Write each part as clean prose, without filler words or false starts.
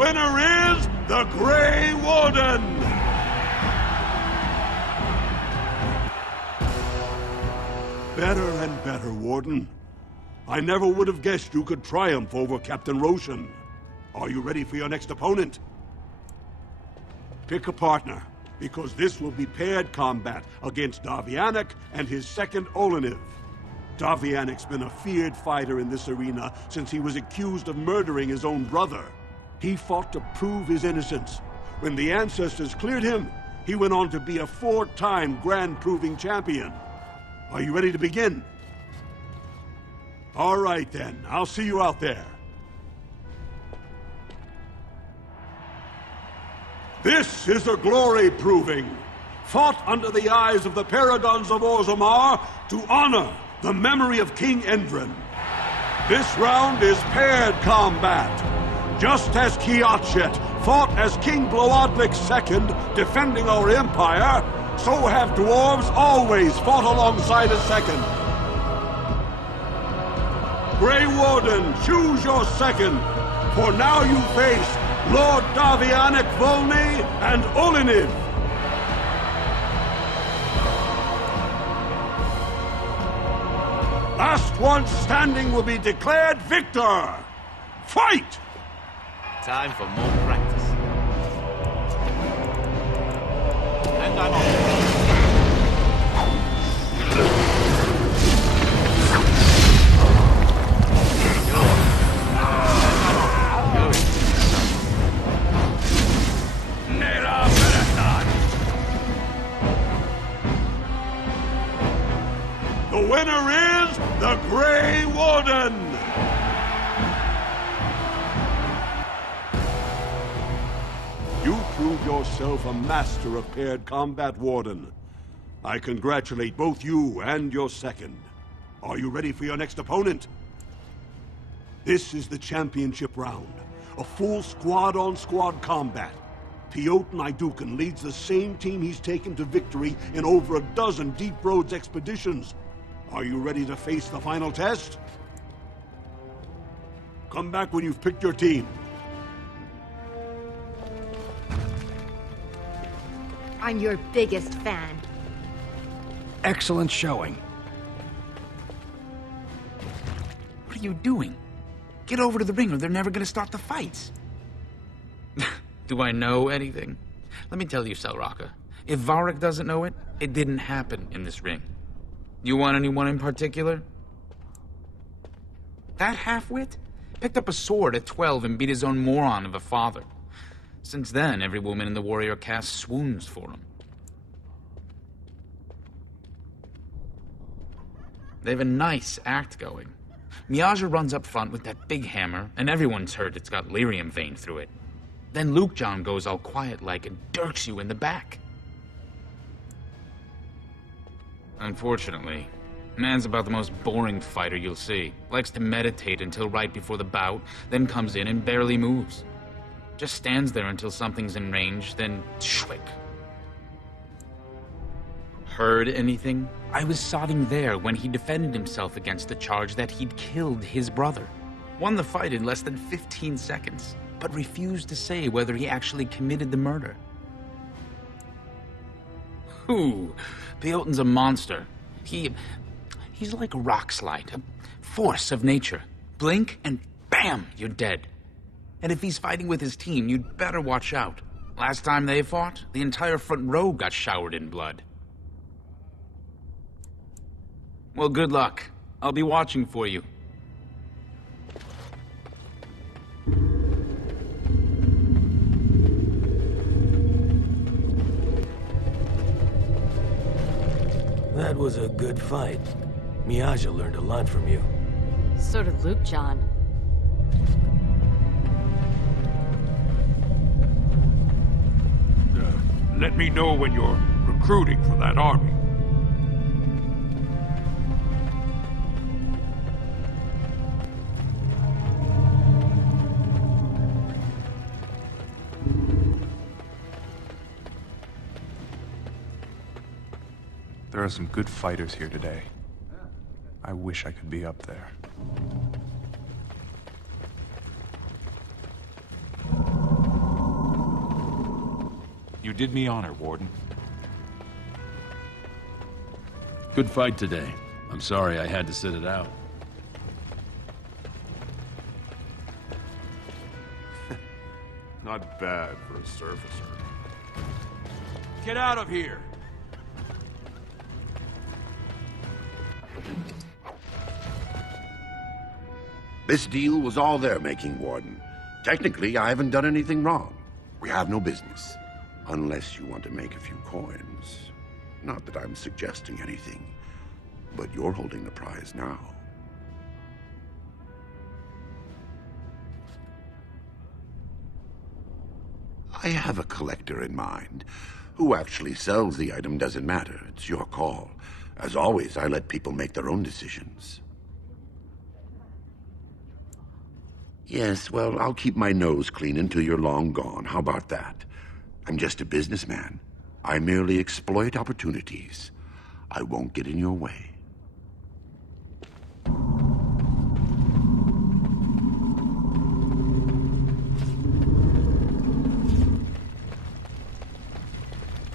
winner is the Grey Warden! Better and better, Warden. I never would have guessed you could triumph over Captain Roshan. Are you ready for your next opponent? Pick a partner, because this will be paired combat against Davianic and his second Oleniv. Davianic's been a feared fighter in this arena since he was accused of murdering his own brother. He fought to prove his innocence. When the ancestors cleared him, he went on to be a 4-time Grand Proving Champion. Are you ready to begin? All right then, I'll see you out there. This is a glory proving, fought under the eyes of the Paragons of Orzammar to honor the memory of King Endron. This round is paired combat. Just as Kiatchet fought as King Bloadlik II, defending our empire, so have dwarves always fought alongside a second. Grey Warden, choose your second, for now you face Lord Davianic Volney and Oleniv. Last one standing will be declared victor. Fight! Time for more practice. And I'm off. The winner is the Grey Warden! You prove yourself a master of paired combat, Warden. I congratulate both you and your second. Are you ready for your next opponent? This is the championship round, a full squad-on-squad combat. Piotr Naidukan leads the same team he's taken to victory in over a dozen Deep Roads expeditions. Are you ready to face the final test? Come back when you've picked your team. I'm your biggest fan. Excellent showing. What are you doing? Get over to the ring or they're never gonna start the fights. Do I know anything? Let me tell you, Selraka. If Varric doesn't know it, it didn't happen in this ring. You want anyone in particular? That half-wit picked up a sword at 12 and beat his own moron of a father. Since then, every woman in the warrior caste swoons for him. They have a nice act going. Miaja runs up front with that big hammer, and everyone's heard it's got lyrium vein through it. Then Luke John goes all quiet-like and dirks you in the back. Unfortunately, man's about the most boring fighter you'll see. Likes to meditate until right before the bout, then comes in and barely moves. Just stands there until something's in range, then shwick. Heard anything? I was sodding there when he defended himself against the charge that he'd killed his brother. Won the fight in less than 15 seconds, but refused to say whether he actually committed the murder. Ooh, Piotin's a monster. He's like a rock slide, a force of nature. Blink and bam, you're dead. And if he's fighting with his team, you'd better watch out. Last time they fought, the entire front row got showered in blood. Well, good luck. I'll be watching for you. That was a good fight. Miaja learned a lot from you. So did Luke John. Let me know when you're recruiting for that army. There are some good fighters here today. I wish I could be up there. You did me honor, Warden. Good fight today. I'm sorry I had to sit it out. Not bad for a surfacer. Get out of here! This deal was all their making, Warden. Technically, I haven't done anything wrong. We have no business. Unless you want to make a few coins. Not that I'm suggesting anything, but you're holding the prize now. I have a collector in mind. Who actually sells the item doesn't matter. It's your call. As always, I let people make their own decisions. Yes, well, I'll keep my nose clean until you're long gone. How about that? I'm just a businessman. I merely exploit opportunities. I won't get in your way.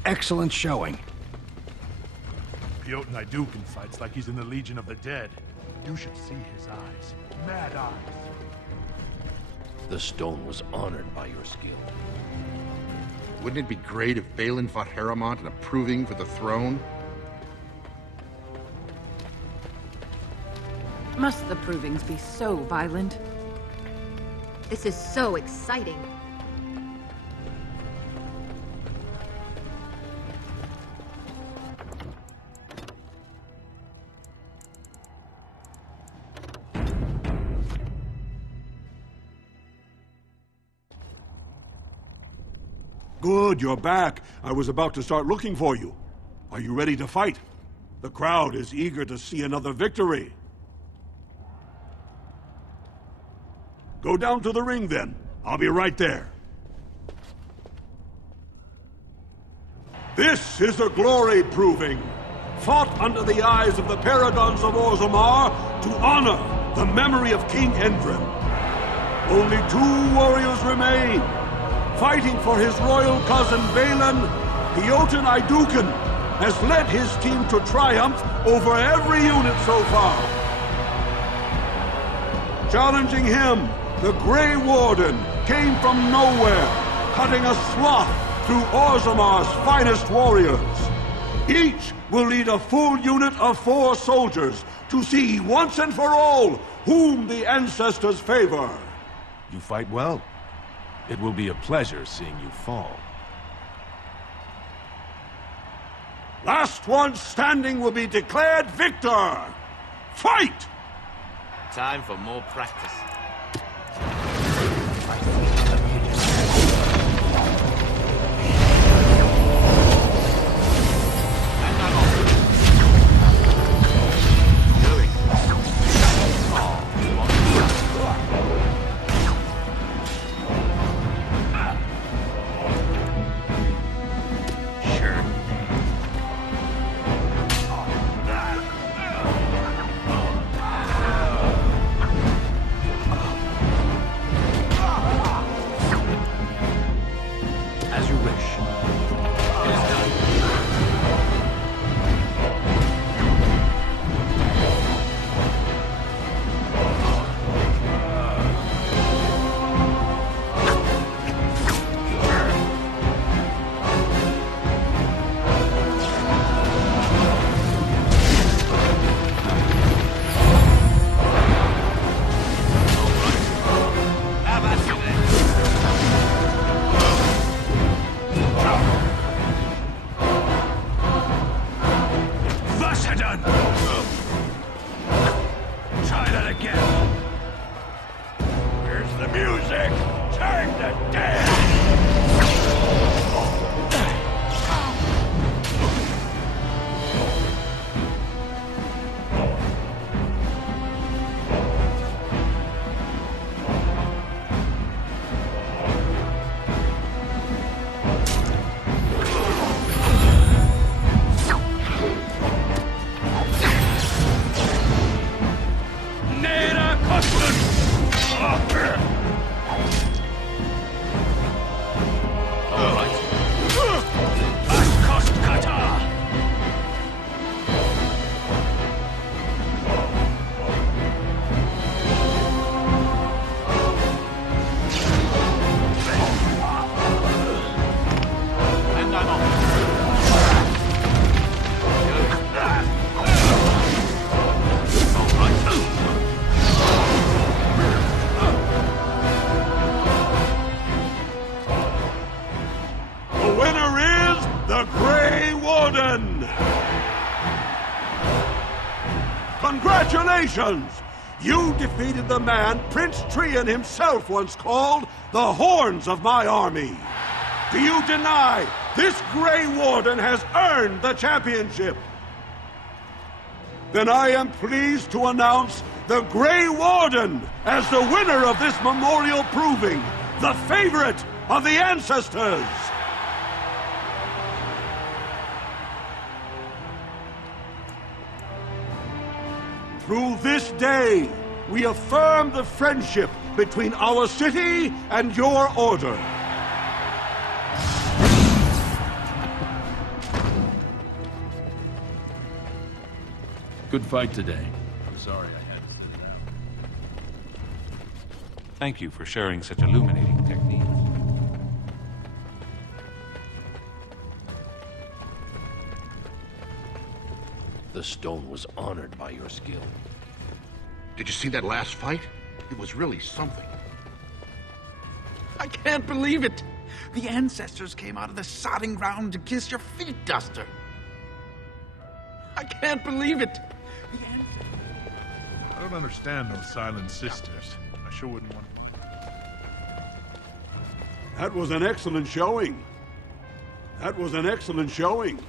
Excellent showing. Pyotr Naidukin fights like he's in the Legion of the Dead. You should see his eyes. Mad eyes. The stone was honored by your skill. Wouldn't it be great if Balin fought Harrowmont in a proving for the throne? Must the provings be so violent? This is so exciting. Good, you're back. I was about to start looking for you. Are you ready to fight? The crowd is eager to see another victory. Go down to the ring, then. I'll be right there. This is a glory proving, fought under the eyes of the Paragons of Orzammar to honor the memory of King Endrin. Only 2 warriors remain. Fighting for his royal cousin Balin, Pyotr Naidukin has led his team to triumph over every unit so far. Challenging him, the Grey Warden came from nowhere, cutting a swath through Orzammar's finest warriors. Each will lead a full unit of 4 soldiers to see once and for all whom the ancestors favor. You fight well. It will be a pleasure seeing you fall. Last one standing will be declared victor. Fight! Time for more practice. Warden! Congratulations! You defeated the man Prince Trian himself once called the Horns of my army. Do you deny this Grey Warden has earned the championship? Then I am pleased to announce the Grey Warden as the winner of this memorial proving, the favorite of the ancestors. Through this day, we affirm the friendship between our city and your order. Good fight today. I'm sorry I had to sit it out. Thank you for sharing such illuminating techniques. The stone was honored by your skill. Did you see that last fight? It was really something. I can't believe it! The ancestors came out of the sodding ground to kiss your feet, Duster. I can't believe it! I don't understand those Silent Sisters. I sure wouldn't want to. That was an excellent showing. That was an excellent showing.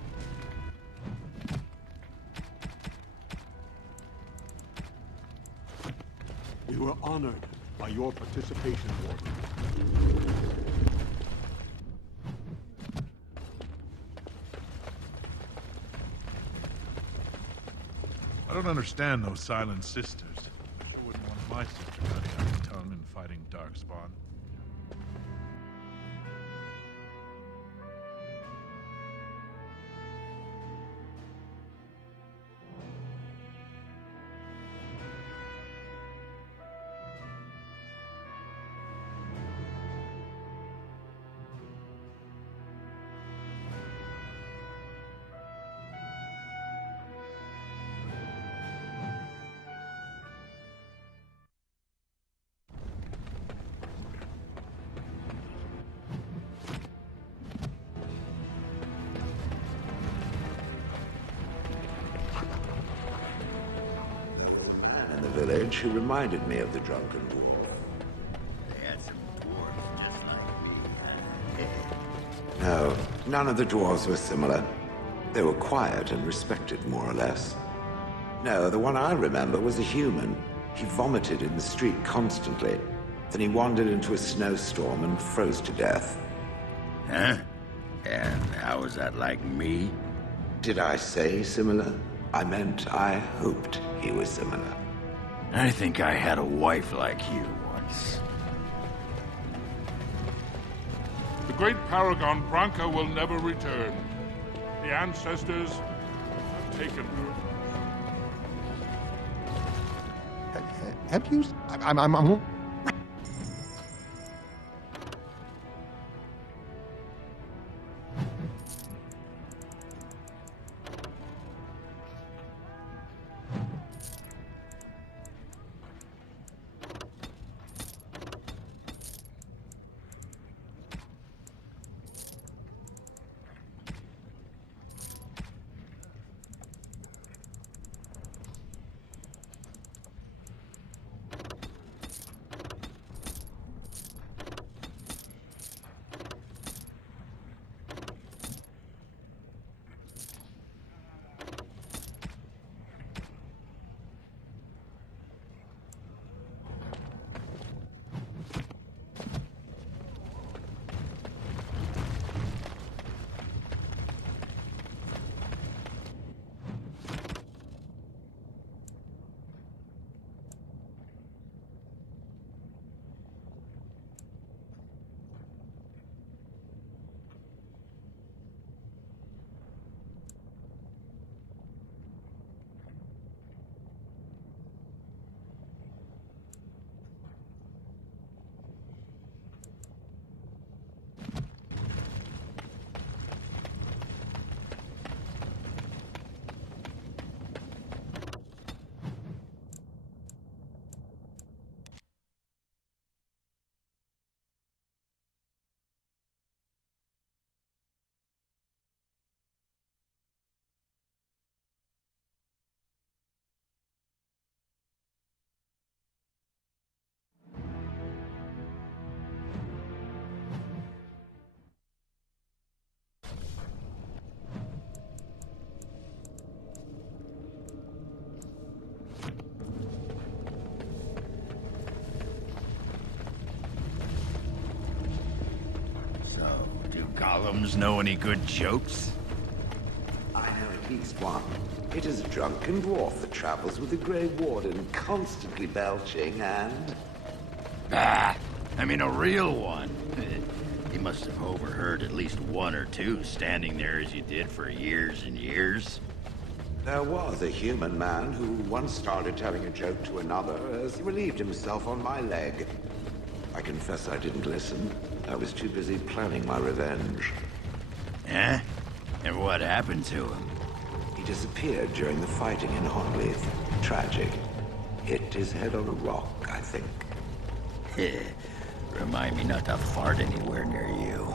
We were honored by your participation, Warden. I don't understand those Silent Sisters. I sure wouldn't want my sister cutting out her tongue and fighting Darkspawn. Village who reminded me of the drunken dwarf. They had some dwarves just like me. No, none of the dwarves were similar. They were quiet and respected, more or less. No, the one I remember was a human. He vomited in the street constantly. Then he wandered into a snowstorm and froze to death. Huh? And how was that like me? Did I say similar? I meant I hoped he was similar. I think I had a wife like you once. The great paragon Branka will never return. The ancestors have taken her. Have you? I'm Helms know any good jokes? I know at least one. It is a drunken dwarf that travels with the Grey Warden, constantly belching and... Ah, I mean a real one. You must have overheard at least one or two standing there as you did for years and years. There was a human man who once started telling a joke to another as he relieved himself on my leg. I confess I didn't listen. I was too busy planning my revenge. Eh? And what happened to him? He disappeared during the fighting in Hongleith. Tragic. Hit his head on a rock, I think. Remind me not to fart anywhere near you.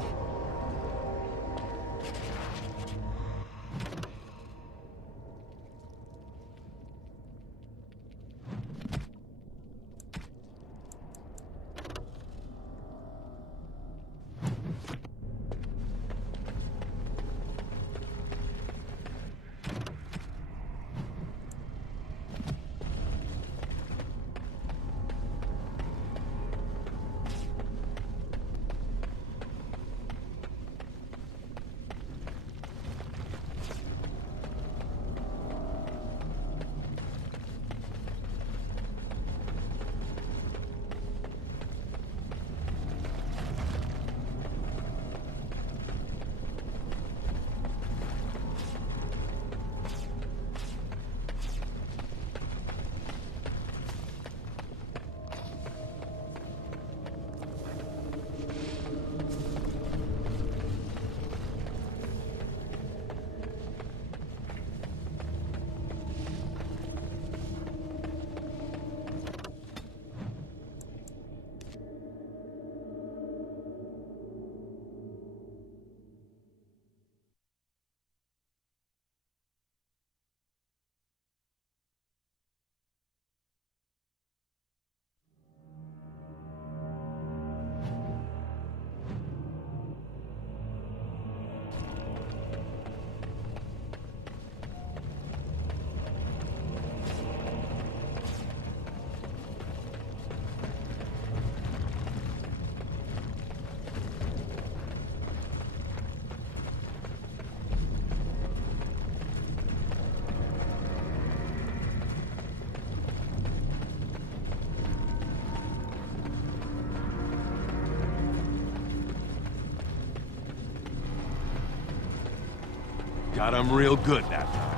Got him real good that time.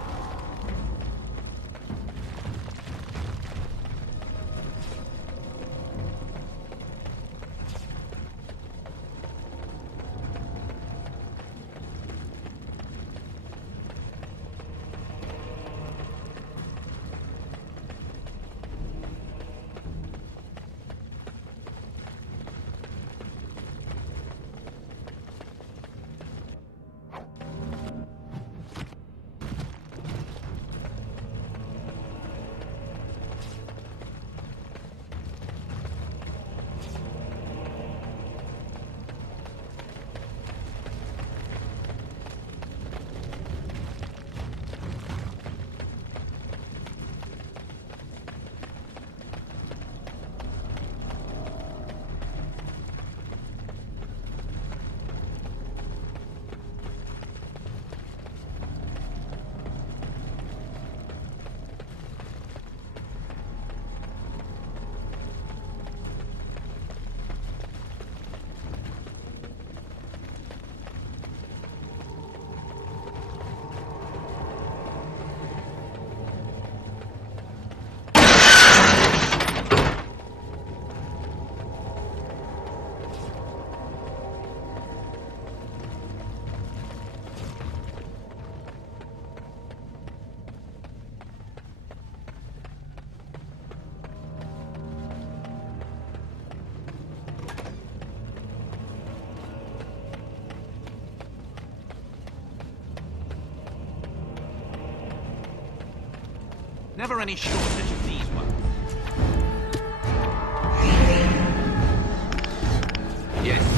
Never any shortage of these ones. Yes.